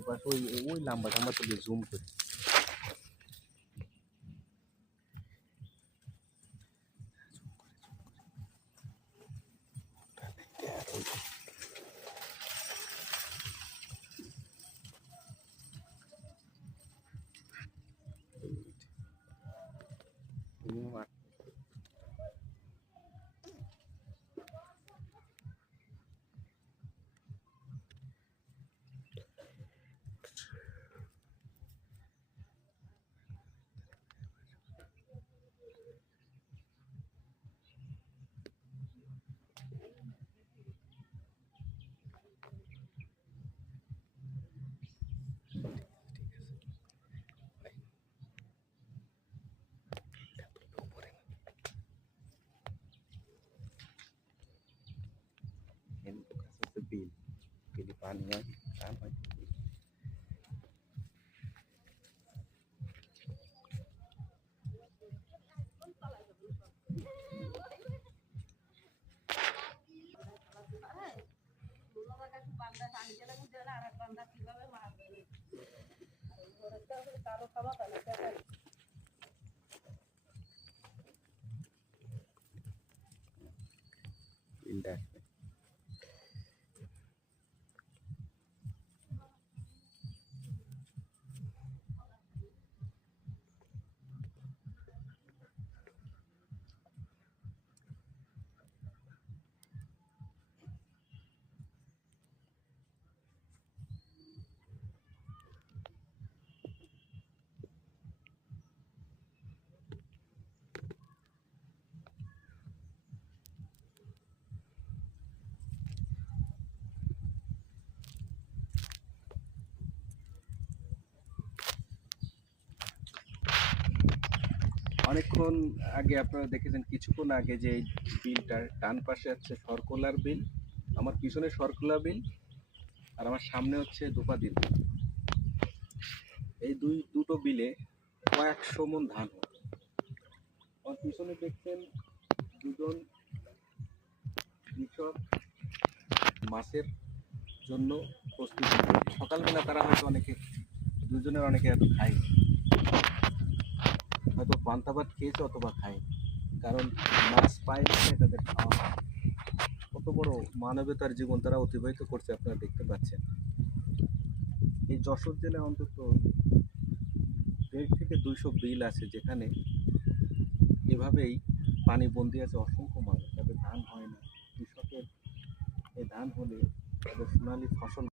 এবার ওই ওই লাম্বাটা আমরা তোকে জুম করি। বিল বিলি পানি হয় টান হয়। বিলটা আসবে। অনেকক্ষণ আগে আপনারা দেখেছেন, কিছুক্ষণ আগে যে বিলটার ডান পাশে আছে সরকলার বিল, আমার পিছনে সরকলা বিল, আর আমার সামনে হচ্ছে দুপাদির বিল। এই দুটো বিলে কয়েকশো মন ধান হয়। আমার পিছনে দেখছেন দুজন কৃষক মাছের জন্য প্রস্তুতি। সকালবেলা তারা হয়তো দুজনের অনেকে এত খায়, হয়তো পান্তা ভাত খেয়েছে অথবা খায়, কারণ মাছ পায় না তাদের খাওয়া। কত বড় মানবতার জীবন তারা অতিবাহিত করছে আপনারা দেখতে পাচ্ছেন। এই যশোর জেলায় অন্তত 1.5 থেকে 200 বিল আছে, যেখানে এভাবেই পানি বন্দি আছে অসংখ্য মানুষ। তাদের ধান হয় না, কৃষকের এই ধান হলে তাদের সোনালি ফসল